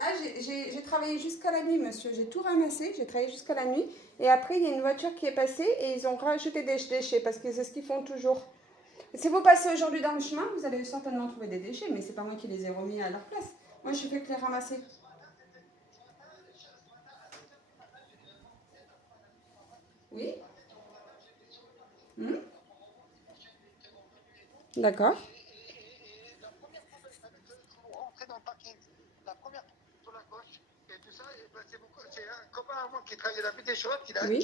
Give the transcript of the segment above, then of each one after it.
Ah, j'ai travaillé jusqu'à la nuit, monsieur. J'ai tout ramassé, j'ai travaillé jusqu'à la nuit. Et après, il y a une voiture qui est passée et ils ont rajouté des déchets parce que c'est ce qu'ils font toujours. Si vous passez aujourd'hui dans le chemin, vous allez certainement trouver des déchets, mais c'est pas moi qui les ai remis à leur place. Moi, je fais que les ramasser. Oui. Hmm. D'accord. La première fois avec vous rentrez dans le parking, la première fois sur la gauche et tout ça, et ben c'est un copain à moi qui travaillait la vie des choses Oui.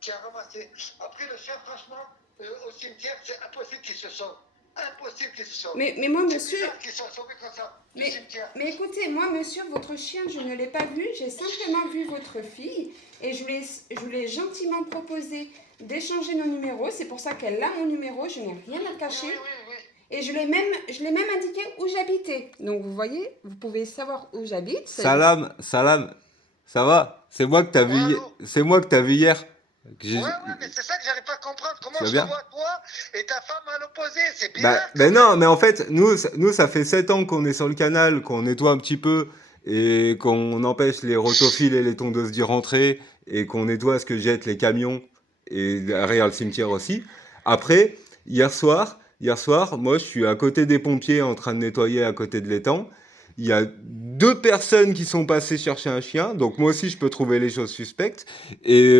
qui a ramassé. Après le chien, franchement, au cimetière, c'est impossible qu'il se sauve. Impossible qu'il se sauve. Mais moi, C'est monsieur, bizarre qu'il soit sauvé comme ça du mais, cimetière. mais écoutez, moi, monsieur, votre chien, je ne l'ai pas vu. J'ai simplement vu votre fille et je lui ai gentiment proposé d'échanger nos numéros. C'est pour ça qu'elle a mon numéro. Je n'ai rien à cacher. Oui. Et je l'ai même indiqué où j'habitais. Donc, vous voyez, vous pouvez savoir où j'habite. Salam, ça va? Ouais, allô? C'est moi que t'as vu hier. Que Ouais, j'ai- mais c'est ça que j'arrive pas à comprendre. Comment Tu vas je te bien? vois, toi, et ta femme à l'opposé? C'est Bah, bizarre quand ben non, même. mais en fait, nous, ça fait 7 ans qu'on est sur le canal, qu'on nettoie un petit peu et qu'on empêche les rotophiles et les tondeuses d'y rentrer et qu'on nettoie ce que jettent les camions et derrière le cimetière aussi. Après, hier soir, moi, je suis à côté des pompiers en train de nettoyer à côté de l'étang. Il y a deux personnes qui sont passées chercher un chien, donc moi aussi je peux trouver les choses suspectes. Et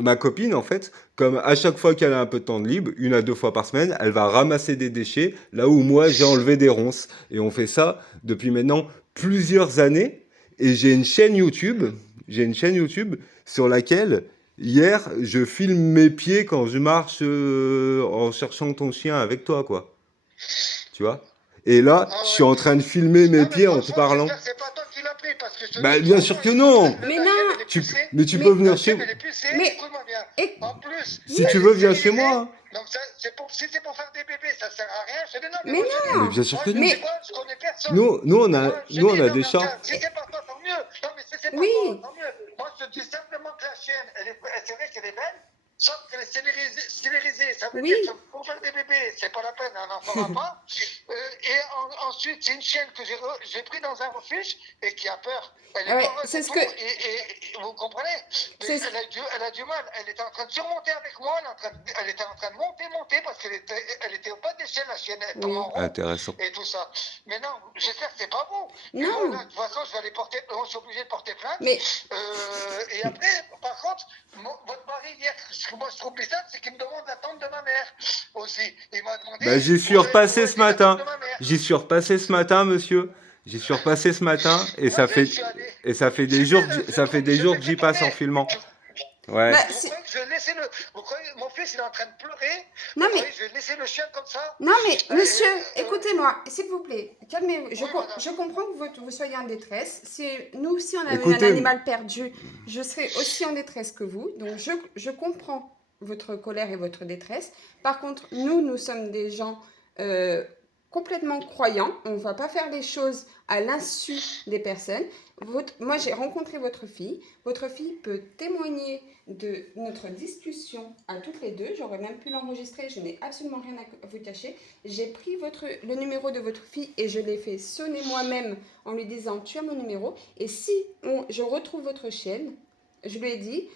ma copine, en fait, comme à chaque fois qu'elle a un peu de temps de libre, une à deux fois par semaine, elle va ramasser des déchets là où moi j'ai enlevé des ronces. Et on fait ça depuis maintenant plusieurs années. Et j'ai une chaîne YouTube sur laquelle hier je filme mes pieds quand je marche en cherchant ton chien avec toi, quoi. Tu vois? Et là, Ah je suis ouais. en train de filmer mes Non, mais pieds en te franchement, parlant. j'espère que c'est pas toi qui l'as pris, parce que je te Bah, dis, bien sûr franchement, que non! Mais la chienne, non, elle est pucée. Mais tu peux mais, venir La chez chienne, moi. elle est pucée, mais, écoute-moi bien. et- En plus, Si tu elle est veux, viens chez stérilisée. moi, hein. Donc, si c'est pour faire des bébés, ça sert à rien. Je te dis non, mais mais moi, je dis, Mais non, bien sûr moi, que je non. dis mais quoi, je connais personne. Moi, je Nous, on dis, a non, des mais chats. regarde, si c'est pas toi, tant mieux. Non, mais si c'est pas toi, oui, tant mieux. Moi, je te dis simplement que la chienne, c'est vrai qu'elle est belle, sauf qu'elle est stérilisée. Ça veut dire que oui. pour faire des bébés, c'est pas la peine, on n'en fera pas. Et ensuite, c'est une chienne que j'ai pris dans un refuge et qui a peur. Elle est Ouais, peureuse c'est et ce tout, que, et vous comprenez? Mais c'est, elle a du mal. Elle était en train de surmonter avec moi, elle était en train de monter parce elle était au bas d'échelle, la chienne, elle tourne oui, en rond Intéressant. et tout ça. Mais non, j'espère que c'est pas vous. Mais moi, là, non, de toute façon, je vais aller porter, je suis obligé de porter plainte. mais, Et après, par contre, votre mari, hier, ce que moi je trouve bizarre, c'est qu'il me demande la tente de ma mère aussi. Il m'a demandé Bah, j'y suis où repassé ce était la tente matin. de ma mère. J'y suis repassé ce matin, monsieur. J'y suis repassé ce matin Moi aussi, je suis allé. et ça fait des jours Super, ça fait des je jours l'ai que fait j'y passe en tourner. filmant. Ouais. bah, Vous croyez que je vais laisser le. Vous croyez mon fils il est en train de pleurer. non, Vous mais, croyez que je vais laisser le chien comme ça? non, mais, monsieur, euh, écoutez-moi, s'il vous plaît, calmez-vous. Oui, madame. Je comprends que vous soyez en détresse. Nous, si on avait un Écoutez, animal perdu, je serais aussi en détresse que vous. Donc, je comprends votre colère et votre détresse. Par contre, nous sommes des gens euh, complètement croyants. On ne va pas faire les choses à l'insu des personnes. Moi, j'ai rencontré votre fille. Votre fille peut témoigner de notre discussion à toutes les deux. J'aurais même pu l'enregistrer. Je n'ai absolument rien à vous cacher. J'ai pris le numéro de votre fille et je l'ai fait sonner moi-même en lui disant tu as mon numéro. Et si je retrouve votre chienne, je lui ai dit,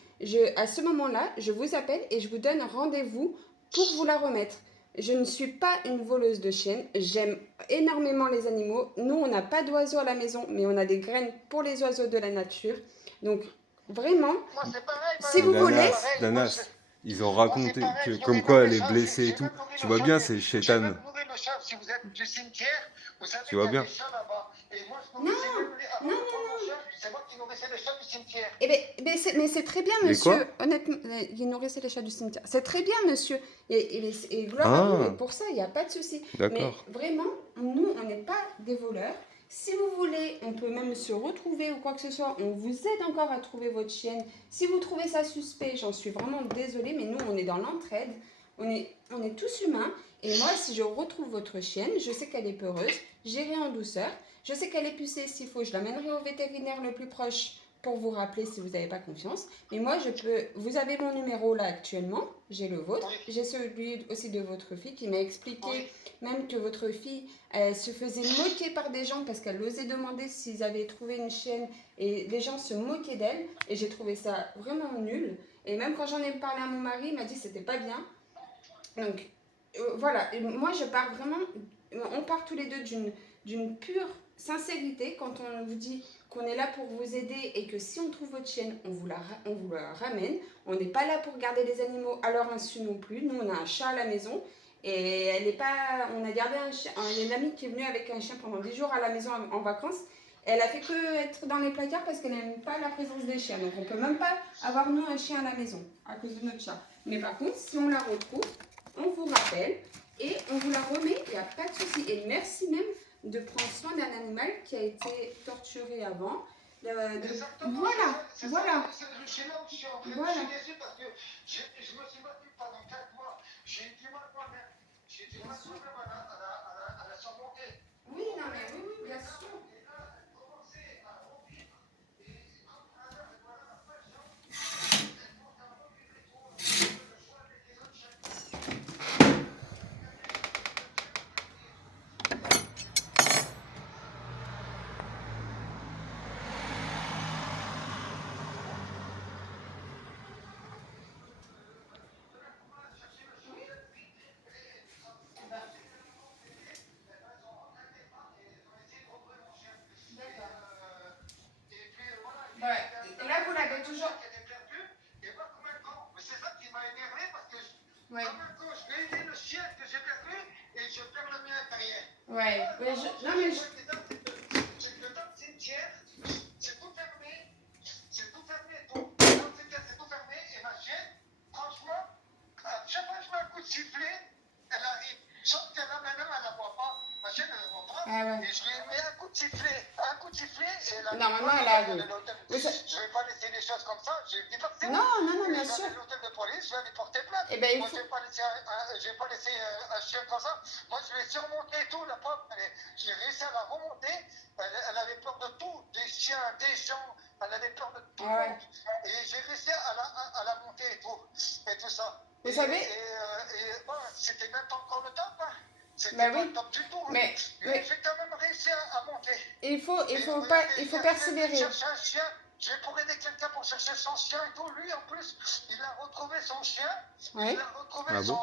à ce moment-là, je vous appelle et je vous donne rendez-vous pour vous la remettre. Je ne suis pas une voleuse de chiennes. J'aime énormément les animaux. Nous, on n'a pas d'oiseaux à la maison, mais on a des graines pour les oiseaux de la nature. Donc, vraiment, Moi, c'est pareil, si vous madame. Moi, c'est voulez, pareil. Danas, ils ont Moi, c'est raconté pareil. que Je comme nourris quoi même elle les est chats. blessée et J'ai tout. même nourri Tu le vois chat. bien, c'est J'ai chétane. même nourri le chat. Si vous êtes du cimetière, vous savez Tu qu'il y vois a bien. des chats là-bas. Et moi, je non, nourrissais même non, avant de prendre non, mon chat. C'est moi qui nourrissais les chats du cimetière. eh ben, mais c'est très bien, Les monsieur. quoi? Honnêtement, il nourrissait les chats du cimetière. C'est très bien, monsieur. Et gloire à vous. Et Ah, pour ça, il n'y a pas de souci. Mais d'accord. vraiment, nous, on n'est pas des voleurs. Si vous voulez, on peut même se retrouver ou quoi que ce soit. On vous aide encore à trouver votre chienne. Si vous trouvez ça suspect, j'en suis vraiment désolée, mais nous, on est dans l'entraide. On est tous humains. Et moi, si je retrouve votre chienne, je sais qu'elle est peureuse. J'irai en douceur. Je sais qu'elle est pucée. S'il faut, je l'amènerai au vétérinaire le plus proche pour vous rappeler si vous n'avez pas confiance. Mais moi, je peux. Vous avez mon numéro là actuellement, j'ai le vôtre, Oui, j'ai celui aussi de votre fille qui m'a expliqué oui. même que votre fille elle se faisait moquer par des gens parce qu'elle osait demander s'ils avaient trouvé une chienne et les gens se moquaient d'elle. Et j'ai trouvé ça vraiment nul. Et même quand j'en ai parlé à mon mari, il m'a dit que c'était pas bien. Donc voilà, et moi je pars vraiment, on part tous les deux d'une pure sincérité quand on vous dit qu'on est là pour vous aider et que si on trouve votre chienne, on vous la ramène. On n'est pas là pour garder les animaux à leur insu non plus. Nous on a un chat à la maison et elle est pas, on a gardé un chien. Il y a une amie qui est venue avec un chien pendant 10 jours à la maison en vacances. Elle a fait que être dans les placards parce qu'elle n'aime pas la présence des chiens. Donc on peut même pas avoir nous un chien à la maison à cause de notre chat. Mais par contre, si on la retrouve, on vous rappelle et on vous la remet, il n'y a pas de souci. Et merci même de prendre soin d'un animal qui a été torturé avant. Exactement, Voilà, c'est ça, voilà, c'est là où je suis en train de voilà. chier dessus parce que je me suis battu pendant 4 mois. J'ai du mal moi-même. J'ai du mal moi-même à la surmonter. Oui, non mais oui, oui, bien sûr. Et là, elle commençait à revivre. Et comme par hasard, voilà, la passion, elle commence à revivre et tout. Le choix avec les autres chiens. Ouais. Et là, vous l'avez toujours. Et moi, comme un con, mais c'est ça qui m'a énervé parce que Ouais. comme un con, je vais aider le chien que j'ai perdu et je perds le mien derrière. Ouais. Ouais, non mais C'est que dans le cimetière, c'est tout fermé. C'est tout fermé, tout. Dans le cimetière, c'est tout fermé. Et ma chienne, franchement, chaque fois que je mets un coup de sifflet, elle arrive. Sauf que là, maintenant, elle ne la voit pas. Ma chienne, elle ne la voit pas. Ah ouais. Et je lui mets un coup de sifflet. Un coup de sifflet, et elle arrive. Normalement, Moi, elle je vais arrive. à l'hôtel. Oui, ça- Je ne vais pas laisser les choses comme ça. Je dis pas que c'est Non, moi. non, non, bien Je vais sûr. aller à l'hôtel de police, je vais aller porter plainte. Eh ben, il Moi, faut. je vais pas laisser un chien comme ça. Moi, je vais surmonter tout. La pauvre, j'ai réussi à la remonter. Elle avait peur de tout, des chiens, des gens. Elle avait peur de tout le Ouais. monde. Et j'ai réussi à la monter et tout ça. Vous savez. Bon, c'était même pas encore le top. Hein. C'était Bah pas oui. le top du tout. Hein. Mais J'ai quand même réussi à monter. il faut Et pas, regardez, il faut je persévérer. chercher un chien. J'ai pour aider quelqu'un pour chercher son chien et tout. Lui, en plus, il a retrouvé son chien. Ouais. Il a retrouvé Ah bon?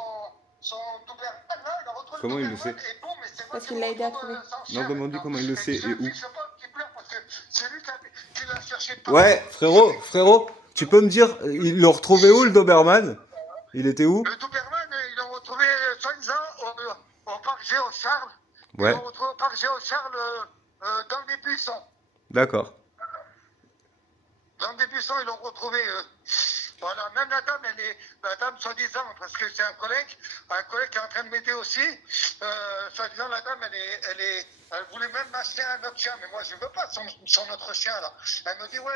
son Doberman. Là, il a retrouvé Comment le il le Doberman. sait? Et bon, mais c'est moi Parce qui qu'il me l'a aidé à retrouve trouver. son Non, chien demande-lui maintenant. comment il le Et sait j'ai et un où. fils qui pleure parce que c'est lui qui l'a cherché partout. Ouais, tu peux me dire, il l'a retrouvé où le Doberman? Il était où? Le Doberman, ils l'ont retrouvé soi-disant au parc Géo-Charles. Ils Ouais, l'ont retrouvé au parc Géo-Charles dans des buissons. d'accord. Dans des buissons, ils l'ont retrouvé. Voilà, même la dame soi-disant, parce que c'est un collègue qui est en train de m'aider aussi. Soi-disant, la dame, elle voulait même m'acheter un autre chien, mais moi je veux pas son autre chien là. Elle me dit ouais,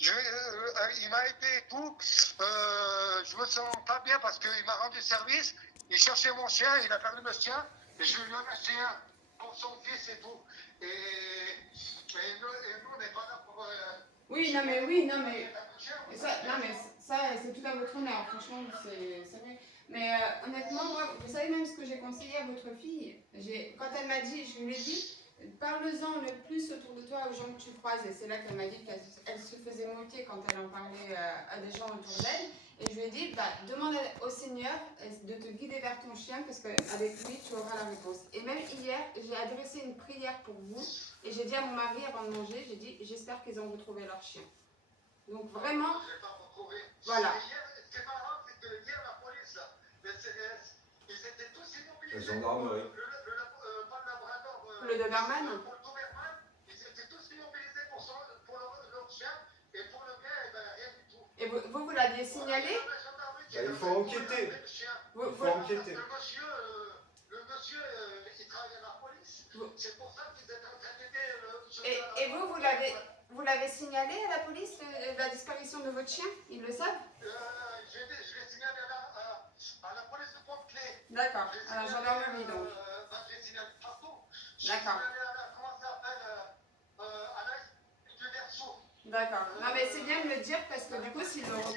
il m'a aidé et tout. Je me sens pas bien parce qu'il m'a rendu service. Il cherchait mon chien, il a perdu le chien, et je lui ai acheté un pour son fils et tout. Et nous, on n'est pas là pour. Oui, non mais oui, non mais ça, non mais ça, c'est tout à votre honneur. Franchement, c'est vrai. Mais honnêtement, moi, vous savez même ce que j'ai conseillé à votre fille. Quand elle m'a dit, je lui ai dit, parle-en le plus autour de toi aux gens que tu croises. Et c'est là qu'elle m'a dit qu'elle se faisait moquer quand elle en parlait à des gens autour d'elle. Et je lui ai dit, bah, demande au Seigneur de te guider vers ton chien parce qu'avec lui, tu auras la réponse. Et même hier, j'ai adressé une prière pour vous. Et j'ai dit à mon mari avant de manger, j'ai dit, j'espère qu'ils ont retrouvé leur chien. Donc vraiment, Je l'ai pas retrouvé. voilà. Et hier, ce qui est marrant, c'est que hier, la police, là, les CDS, ils étaient tous immobilisés. La gendarmerie. Pas le Labrador. Le Doberman. Pour le Doberman, ils étaient tous immobilisés pour leur chien. Et pour le mien, eh ben, rien du tout. Et vous l'aviez signalé? Il faut enquêter. Il faut enquêter. Le monsieur, il travaille à la police. C'est pour ça qu'ils étaient en train d'aider Et vous l'avez signalé à la police, la disparition de votre chien? Ils le savent? Je l'ai signalé à la police de Pont-Clé. D'accord, à la gendarmerie donc. J'ai signalé partout. D'accord. J'ai signalé comment ça s'appelle à l'Est du Verseau. D'accord. Non, mais c'est bien de le dire parce que du coup, s'il le retrouve.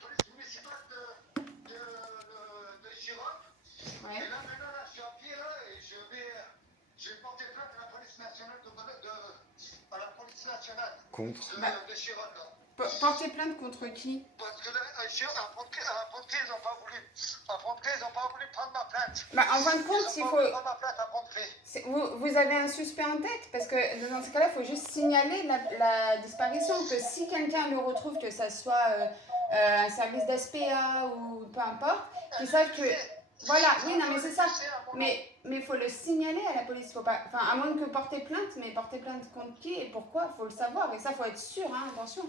Police municipale de Gironde. Ouais. Et là, maintenant, là, je suis en pied, là, et je vais porter plainte à la police nationale à la police nationale Contre. de Gironde, là. Porter plainte contre qui? Parce que là, à Pontré, ils n'ont pas voulu. À Pontré, ils n'ont pas voulu prendre ma plainte. Bah, en fin de compte, Ils il n'ont faut. pas voulu prendre ma plainte à Pontré. Vous avez un suspect en tête parce que dans ce cas-là, il faut juste signaler la disparition. Que si quelqu'un le retrouve, que ça soit un service d'SPA ou peu importe, qu'ils sachent que. Voilà, oui, non, mais c'est ça. Mais il faut le signaler à la police. Faut pas, enfin, à moins que porter plainte, mais porter plainte contre qui et pourquoi, il faut le savoir. Et ça, il faut être sûr, hein, attention.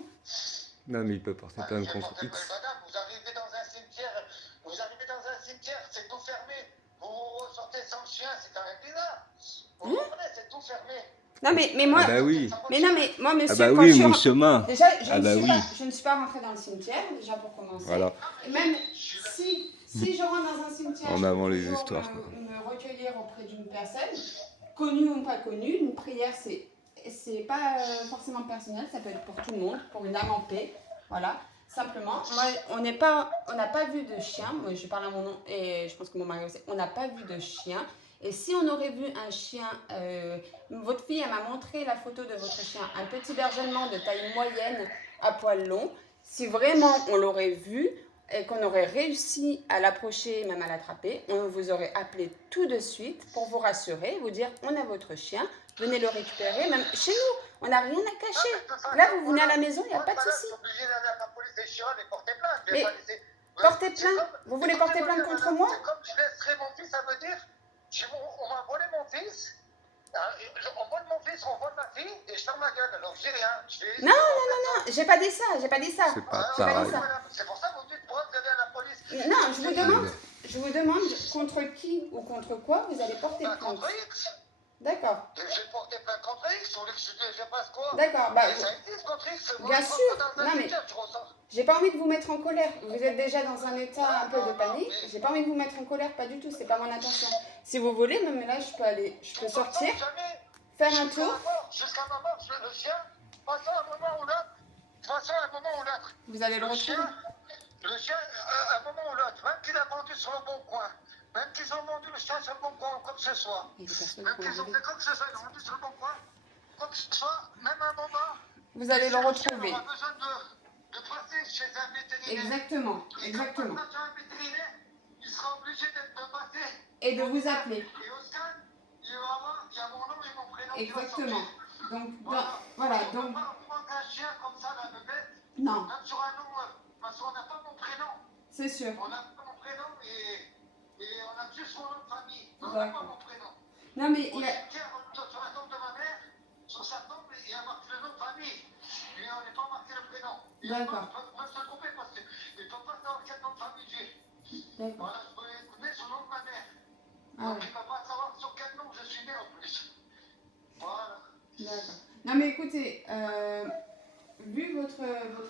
Non, mais il peut porter plainte contre Madame, X. vous arrivez dans un cimetière, c'est tout fermé. Vous ressortez sans chien, c'est quand même bizarre. Vous comprenez, c'est tout fermé. Non, mais moi. Ah bah oui. Mais non, mais moi, monsieur, Ah bah quand oui, je suis mon chemin. Déjà, Ah bah oui. je ne suis pas rentrée dans le cimetière, déjà pour commencer. Voilà. Et même si je rentre dans un cimetière, En je avant peux les toujours histoires, quoi. me recueillir auprès d'une personne, connue ou pas connue. Une prière, c'est pas forcément personnel, ça peut être pour tout le monde, pour une âme en paix. Voilà, simplement. Moi, on n'a pas vu de chien. Moi, je parle à mon nom et je pense que mon mari aussi. On n'a pas vu de chien. Et si on aurait vu un chien, votre fille, elle m'a montré la photo de votre chien, un petit berger allemand de taille moyenne à poil long. Si vraiment on l'aurait vu et qu'on aurait réussi à l'approcher, même à l'attraper, on vous aurait appelé tout de suite pour vous rassurer, vous dire on a votre chien, venez le récupérer, même chez nous, on n'a rien à cacher. Là, vous venez à la maison, il n'y a pas de souci. Je suis obligé d'aller à la police des Gironde et porter plainte. Mais porter plainte, vous voulez porter plainte contre moi? C'est comme je laisserai mon fils, ça veut dire, on m'a volé mon fils. On vole mon fils, on vole ma fille, et je ferme ma gueule. Alors je dis rien. Non, j'ai pas dit ça, j'ai pas dit ça. C'est pas J'ai pas pareil. dit ça. C'est pour ça que vous me dites pourquoi vous allez à la police. Non, je vous demande contre qui ou contre quoi vous allez porter plainte. Contre X. D'accord. J'ai porté plainte contre X, vous voulez que je fasse quoi? D'accord, bah, ça existe contre X. bien sûr. Non, mais j'ai pas envie de vous mettre en colère. Vous êtes déjà dans un état un peu de panique. J'ai pas envie de vous mettre en colère, pas du tout. C'est pas mon intention. Si vous voulez, même là, je peux sortir, faire un tour. Jusqu'à ma mort, le chien, passant à un moment ou l'autre. Vous allez le retrouver. Le chien, à un moment ou l'autre, même qu'il a vendu sur le bon coin, même qu'ils ont vendu le chien sur le bon coin, comme ce soit, même qu'ils ont fait comme ce soit, ils l'ont vendu sur le bon coin, comme ce soit, même à un moment, vous allez le retrouver. On a besoin de passer chez un vétérinaire. Exactement, exactement. Et quand un vétérinaire, il sera obligé de passer. Et de vous appeler. Et au scan, il y a mon nom et mon prénom. Exactement. Donc, voilà. Donc, on ne peut pas prendre un chien comme ça, là, de bête. Non. Même sur un nom, parce qu'on n'a pas mon prénom. C'est sûr. On n'a pas mon prénom et on a juste mon nom de famille. On n'a pas mon prénom. Non, mais il y a... Sur la tombe de ma mère, sur sa tombe, il y a marqué le nom de famille. Mais on n'est pas marqué le prénom. D'accord. On peut se tromper parce qu'il ne peut pas savoir quel nom de famille j'ai. D'accord. Voilà, je peux écouter sur le nom de ma mère. Ah, donc il ne peut pas savoir sur quel nom je suis né en plus. Voilà. D'accord. Non, mais écoutez, vu votre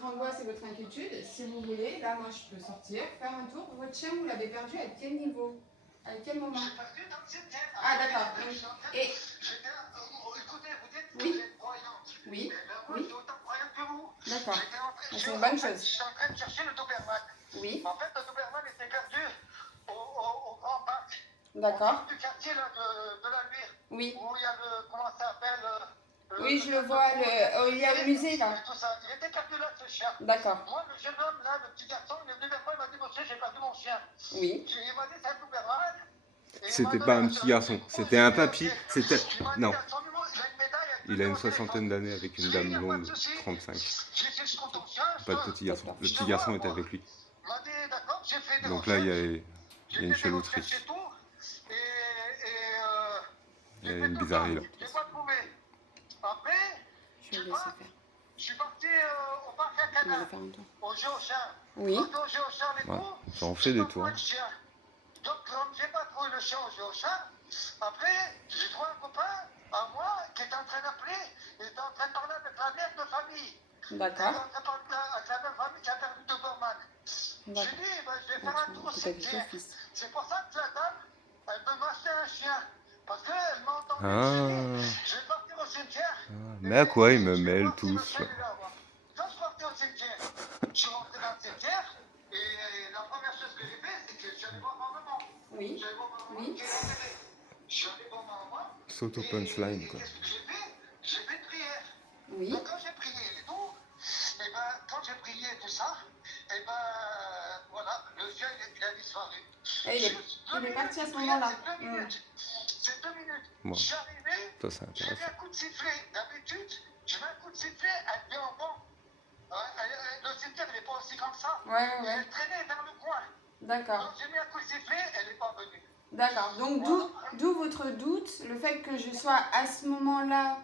angoisse et votre inquiétude, si vous voulez, là, moi, je peux sortir, faire un tour. Votre chien, vous l'avez perdu à quel niveau? À quel moment? J'ai perdu dans le cimetière. Ah, d'accord. Et... Écoutez, vous dites que oui. vous êtes croyante. Oui. Moi, je suis autant croyante que vous. D'accord. C'est une bonne En fait, chose. Je suis en train de chercher le Doberman. Oui. En fait, le Doberman était perdu au Grand Parc. D'accord. Du quartier là, de la Luire. Oui. Où il y a le. Comment ça s'appelle oui, je le vois. Il y a le musée là. Tout ça. Il était perdu là, ce chien. D'accord. Moi, le jeune homme là, le petit garçon, il est venu vers moi, il m'a dit monsieur, j'ai perdu mon chien. Oui. Il m'a dit c'est un Doberman. C'était pas un petit garçon, c'était un papy. C'était. Non. Il a une soixantaine d'années avec une dame blonde, 35. Pas de petit garçon. Le petit garçon est avec lui. Donc là, il y a une chalouterie. Il y a une bizarrerie là. Après, je vais laisser faire. Je suis parti au parc à Canal, au Géochin. Oui. Ouais, ça en fait des tours. Donc, comme j'ai pas trouvé le chien au Géochin, après, j'ai trouvé un copain à moi qui était en train d'appeler, il était en train de parler avec la mère de famille. D'accord. Il était en train de parler avec la même famille qui a perdu de Doberman. J'ai dit, je vais faire un tour au cimetière. C'est pour ça que la dame, elle veut m'acheter un chien. Parce qu'elle m'a entendu. Je vais partir au cimetière. Mais à quoi ils me mêlent tous là? Quand je partais au cimetière, je suis rentré dans le cimetière et la première chose que j'ai fait, c'est que j'allais voir ma maman. Oui. J'allais voir ma maman Oui. qui est décédée. Je suis allé voir ma maman. S'auto Et punchline quoi. qu'est-ce que j'ai fait? J'ai fait une prière. Oui. Donc quand j'ai prié et tout, et ben quand j'ai prié et tout ça, et ben voilà, le chien il a disparu. Et il est parti à ce moment-là. C'est 2 minutes. C'est 2 minutes. Bon, Je suis arrivé, ça c'est j'ai mis intéressant. un coup de sifflet. D'habitude, je mets un coup de sifflet, elle vient en banc. Le cimetière, il n'est pas aussi grand que ça. Ouais, Et ouais. elle traînait vers le coin. D'accord. Donc j'ai mis un coup de sifflet, elle n'est pas venue. D'accord. Donc d'où votre doute, le fait que je sois à ce moment-là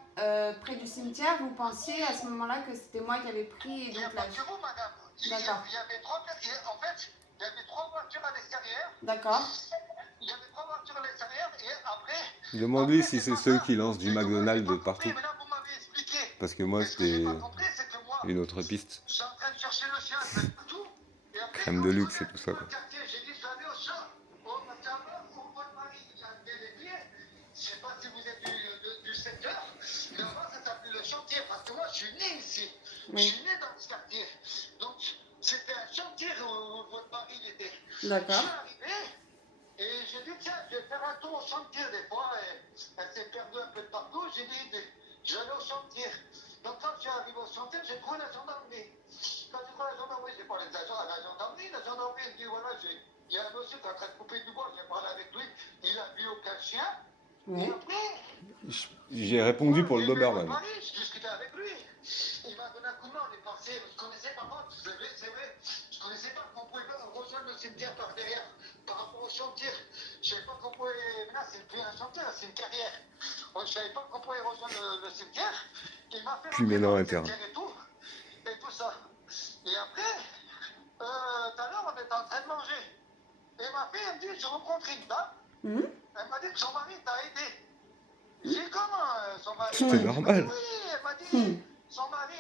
près du cimetière, vous pensiez à ce moment-là que c'était moi qui avais pris et Il n'y a donc pas là. que vous, madame. D'accord. Il y avait 3 personnes. En fait, il y avait 3 voitures à l'extérieur. D'accord. Il y avait 3 voitures à l'extérieur et après. Demande-lui Après, si c'est pas ceux ça. qui lancent du C'est que moi, j'ai McDonald's de pas compris, partout. mais là, vous m'avez expliqué. Parce que moi Et ce que j'ai c'était pas compris, c'est que moi, une autre piste. je suis en train de chercher le chien un peu partout. Et après, Crème quand de je luxe connais et tout ça un peu quoi. le quartier, j'ai dit, je vais aller au chat. Au Macaba, au votre mari, il a levé les pieds. Je sais pas si vous êtes du secteur. Mais avant, ça s'appelait le chantier. Parce que moi, je suis né ici. Je Oui. suis né dans ce quartier. Donc, c'était un chantier où votre mari il était. Je D'accord. suis arrivé. Et j'ai dit, tiens, je vais faire un tour au chantier des fois. Et elle s'est perdue un peu de partout. J'ai dit, je vais aller au chantier. Donc quand je suis arrivé au chantier, j'ai trouvé la gendarmerie. Quand j'ai trouvé la gendarmerie, j'ai parlé de la gendarmerie. La gendarmerie, elle me dit, voilà, il y a un monsieur qui est en train de couper du bois. J'ai parlé avec lui. Il a vu aucun chien. Oui. Et après, J'ai répondu pour le j'ai vu votre Doberman. mari, j'ai discuté avec lui. Il m'a donné un coup de main, on est passé. Je connaissais pas, moi, c'est vrai. Je connaissais pas qu'on pouvait rejoindre le cimetière par derrière, par rapport au chantier. Je savais pas qu'on pouvait. Là, c'est plus un chantier, là, c'est une carrière. Je savais pas qu'on pouvait rejoindre le cimetière. Il m'a fait Puis rentrer maintenant dans le un terrain. cimetière et tout ça. Et après, tout à l'heure, on était en train de manger. Et ma fille, elle me dit, je rencontre une dame. Mhm. Elle m'a dit que son mari t'a aidé. J'ai dit comment son mari C'était m'a aidé? normal. Oui, elle m'a dit, son mari,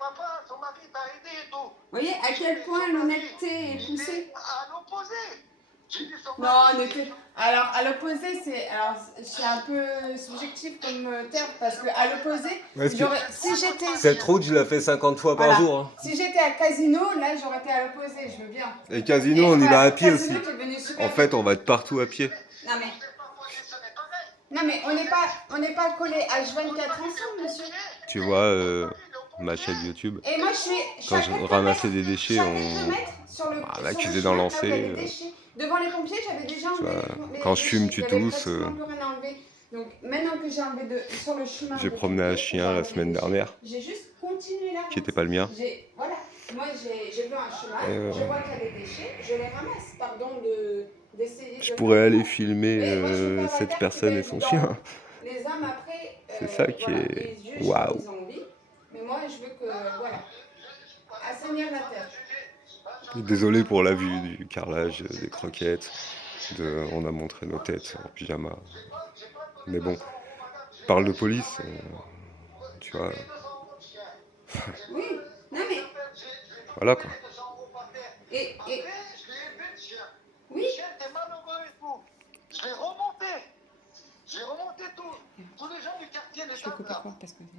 papa, son mari t'a aidé et tout. Vous voyez à quel point l'honnêteté est poussée. À l'opposé. J'ai dit son Non, mari. honnêteté. Alors, à l'opposé, c'est un peu subjectif comme terme parce que à l'opposé, Ouais, parce que si j'étais cette route, je la fais 50 fois par voilà. jour. Hein. Si j'étais à Casino, là, j'aurais été à l'opposé, je veux bien. Et Casino, on y va à pied aussi. Casino qui est devenu super En fait, on va être partout à pied. Non mais on n'est pas collés H24 ensemble, monsieur. Tu vois, ma chaîne YouTube, Et moi, je suis quand à je quelques ramassais mètres- des déchets, je suis à quelques mètres sur le l'accusé chemin, d'en là où il y a lancer. les déchets. Devant les pompiers, j'avais déjà enlevé les quand je fume, déchets. tu Il y avait tousses, pratiquement plus rien à enlever. Donc maintenant que j'ai enlevé sur le chemin. J'ai de promené un pompiers, chien j'ai la enlevé semaine les déchets. dernière. J'ai juste continué la route. Qui était pas le mien. Voilà. Moi, j'ai vu un chemin, je vois qu'il y a des déchets, je les ramasse. Pardon d'essayer Je de pourrais faire aller court. filmer Mais moi, je veux faire la cette carte personne qui et va son être chien. dans- Les hommes, après, C'est ça qui voilà, est- ils jugent waouh. comme ils ont envie. Mais moi, je veux que, voilà, assainir la terre. Désolé pour la vue du carrelage, des croquettes. On a montré nos têtes en pyjama. Mais bon, parle de police, tu vois. Oui, non mais, Voilà quoi. et, Après, je l'ai élevé le chien. oui, Le chien était malheureux et tout. Je l'ai remonté. J'ai remonté tout. Tous les gens du quartier, les dames là.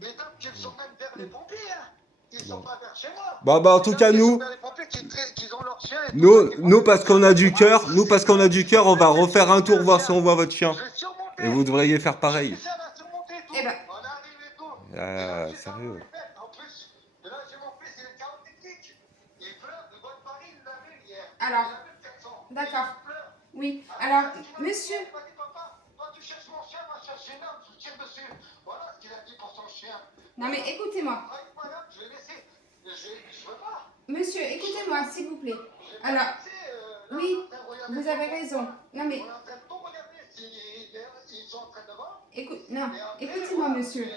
Les dames qui sont même vers les pompiers, hein. Ils sont pas vers chez moi. Bah en tout cas nous, Les pompiers qui ont leur chien et tout nous, ça, nous parce qu'on a du cœur, on va refaire un tour voir si on voit votre chien. Je l'ai surmonté. Et vous devriez faire pareil. Le chien l'a surmonté et tout. Eh ben. On arrive et tout. Ah, Et là, j'ai sérieux. ça dans le En plus, et là, j'ai mon fils, il est chaotique. Il pleure de votre mari, il l'a vu hier. Alors, Il a vu le garçon. d'accord. Il pleure. Oui, alors, monsieur, Il m'a dit, papa, toi tu cherches mon chien, moi je cherche une homme, je tire dessus. Voilà ce qu'il a dit pour son chien. non mais écoutez-moi, Madame, je vais laisser. Je veux pas. monsieur, écoutez-moi, s'il vous plaît. Alors, oui, vous avez raison. Non mais, On est en train de tout regarder s'ils sont en train de voir. non, écoutez-moi, monsieur.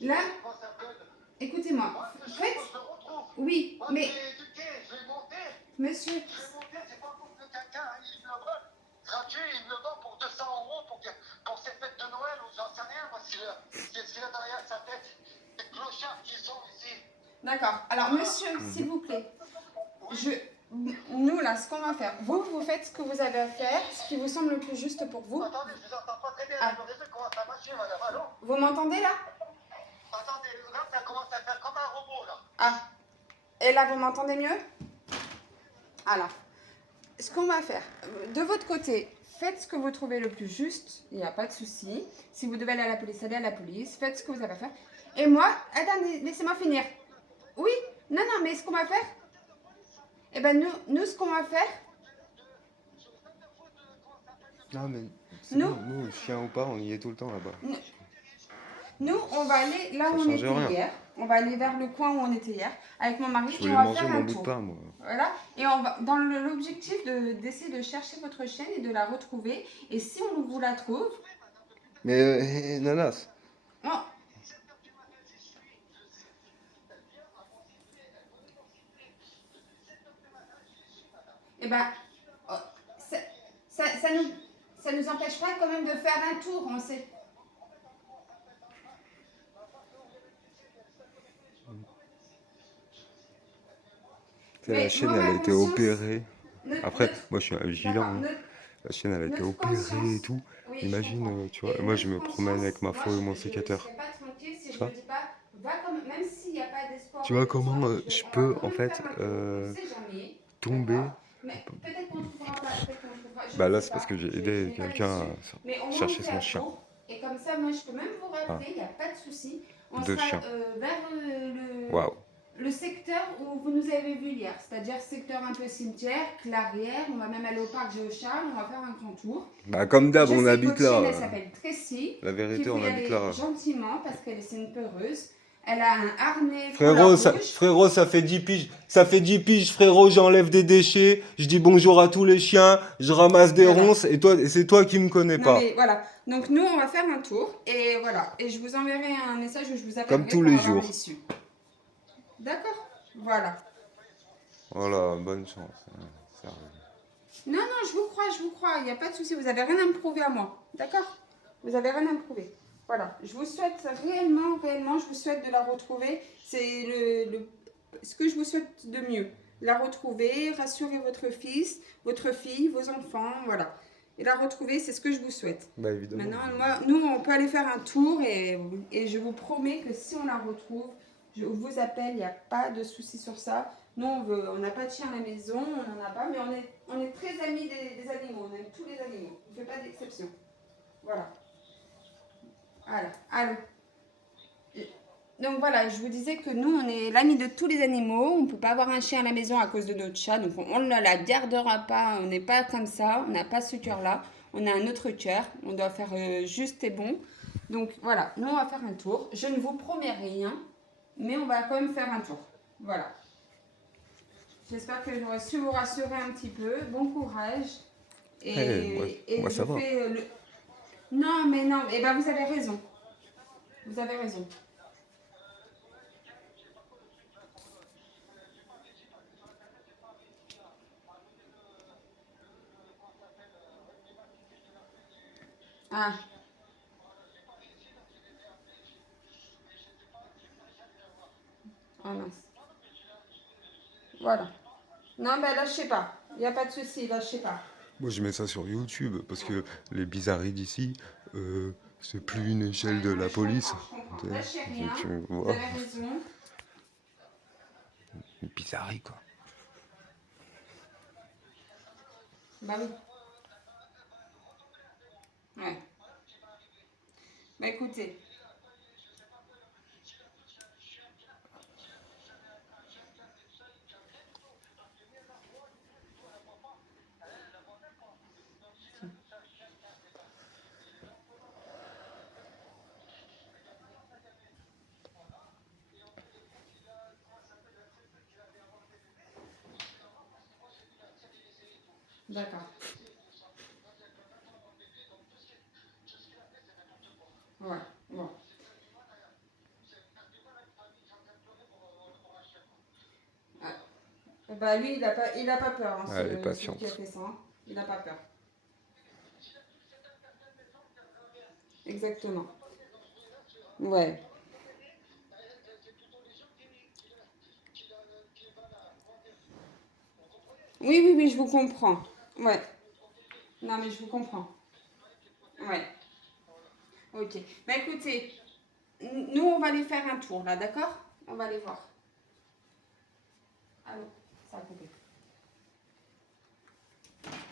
Là, écoutez-moi. Faites, oui, Moi, mais, je l'ai éduqué, je l'ai monté. monsieur, Je l'ai monté, c'est pas pour que quelqu'un, il me le vole. Gratuit, il me le vend pour 200 € pour ses fêtes de Noël ou j'en sais rien. Moi, s'il a derrière sa tête des clochards qui sont ici. d'accord. Alors, monsieur, s'il vous plaît, nous là, ce qu'on va faire, vous faites ce que vous avez à faire, ce qui vous semble le plus juste pour vous. Attendez, je vous entends pas très bien. Ah. Je me réveille comment ça marche, madame. Allô? Vous m'entendez là? ça commence à faire comme un robot, là. Ah, et là, vous m'entendez mieux? Alors, ce qu'on va faire, de votre côté, faites ce que vous trouvez le plus juste, il n'y a pas de souci. Si vous devez aller à la police, allez à la police, faites ce que vous avez à faire. Et moi, attendez, laissez-moi finir. Oui, non, non, mais ce qu'on va faire, eh ben nous, ce qu'on va faire, Non, mais c'est nous, bon, nous, chien ou pas, on y est tout le temps là-bas. nous, on va aller là où Ça on change était rien. hier. On va aller vers le coin où on était hier avec mon mari Je et voulais on va manger faire mon un bout de tour. pain, moi. Voilà. Et on va dans l'objectif d'essayer de chercher votre chienne et de la retrouver. Et si on vous la trouve, Mais Nanas, on, eh ben, oh, ça, ça nous empêche pas quand même de faire un tour. On sait. la Mais chienne, moi, elle a ma été conscience, opérée. Après, notre, moi, je suis un vigilant. d'accord, Hein. La chienne, elle a été notre opérée et conscience, tout. oui, je Imagine, comprends. tu vois, Et moi, je notre me promène avec conscience, ma moi, faux et mon je sécateur. serais pas tranquille si Tu je me vois? dis pas, va comme, même s'il n'y a pas d'espoir Tu ou vois de chance, comment je on va peux, quand en même fait, faire un tour. On ne sait jamais, tomber. d'accord? Mais peut-être qu'on ne trouvera pas, peut-être qu'on trouvera, je Bah ne là, sais c'est parce pas, que j'ai je aidé n'ai pas quelqu'un là-dessus. à Mais au moins, on chercher fait son un chien. tour. Et comme ça, moi, je peux même vous Ah, rappeler, il n'y a pas de souci. On 2 sera chiens. vers Waouh. le secteur où vous nous avez vu hier, c'est-à-dire secteur un peu cimetière, clairière, on va même aller au parc Géocharles, on va faire un grand tour. Bah comme d'hab, Je on sais que habite votre chienne, là. elle s'appelle Tracy, La qu'il vérité, faut on y habite aller là. gentiment parce qu'elle c'est une peureuse. Elle a un harnais Frérot, foulard rouge. frérot, ça fait 10 piges. Ça fait 10 piges, frérot, j'enlève des déchets. Je dis bonjour à tous les chiens. Je ramasse des Voilà. ronces. Et toi, c'est toi qui me connais Non pas. mais voilà, donc nous on va faire un tour et voilà, et je vous enverrai un message où je vous Comme appellerai tous pour les avoir jours. l'issue. D'accord? Voilà. Voilà, bonne chance. Hein, sérieux. Non, non, je vous crois, il n'y a pas de souci, vous avez rien à me prouver à moi, d'accord? Vous avez rien à me prouver. Voilà, je vous souhaite réellement, je vous souhaite de la retrouver. C'est ce que je vous souhaite de mieux. La retrouver, rassurer votre fils, votre fille, vos enfants, voilà. Et la retrouver, c'est ce que je vous souhaite. Bah évidemment. Maintenant, nous, on peut aller faire un tour et je vous promets que si on la retrouve, je vous appelle, il n'y a pas de souci sur ça. Nous, on n'a pas de chien à la maison, on n'en a pas, mais on est très amis des animaux, on aime tous les animaux, on ne fait pas d'exception. Voilà. Voilà. Allô. Donc voilà, je vous disais que nous, on est l'ami de tous les animaux. On ne peut pas avoir un chien à la maison à cause de notre chat. Donc on ne la gardera pas. On n'est pas comme ça. On n'a pas ce cœur-là. On a un autre cœur. On doit faire juste et bon. Donc voilà, nous, on va faire un tour. Je ne vous promets rien, mais on va quand même faire un tour. Voilà. J'espère que j'aurai su vous rassurer un petit peu. Bon courage. Et moi, je ça va. fais Non, mais non. Eh ben, vous avez raison. Vous avez raison. Ah. Oh mince. Voilà. Non, ben lâchez pas. Il n'y a pas de souci, lâchez pas. Moi, je mets ça sur YouTube parce que les bizarreries d'ici, c'est plus une échelle de la police. Je comprends. Lâchez rien. Tu Vous vois, avez raison. une bizarrerie quoi. Bah oui. Ouais. Bah écoutez. D'accord. Ouais. Bon. Bah lui, il a pas peur, hein, Elle est celui patiente. qui a fait ça. Hein. Il n'a pas peur. Exactement. Ouais. Oui, oui, oui, je vous comprends. Ouais. Non, mais je vous comprends. Ouais. Ok. Bah écoutez, nous, on va aller faire un tour là, d'accord? On va aller voir. Allô, ça a coupé.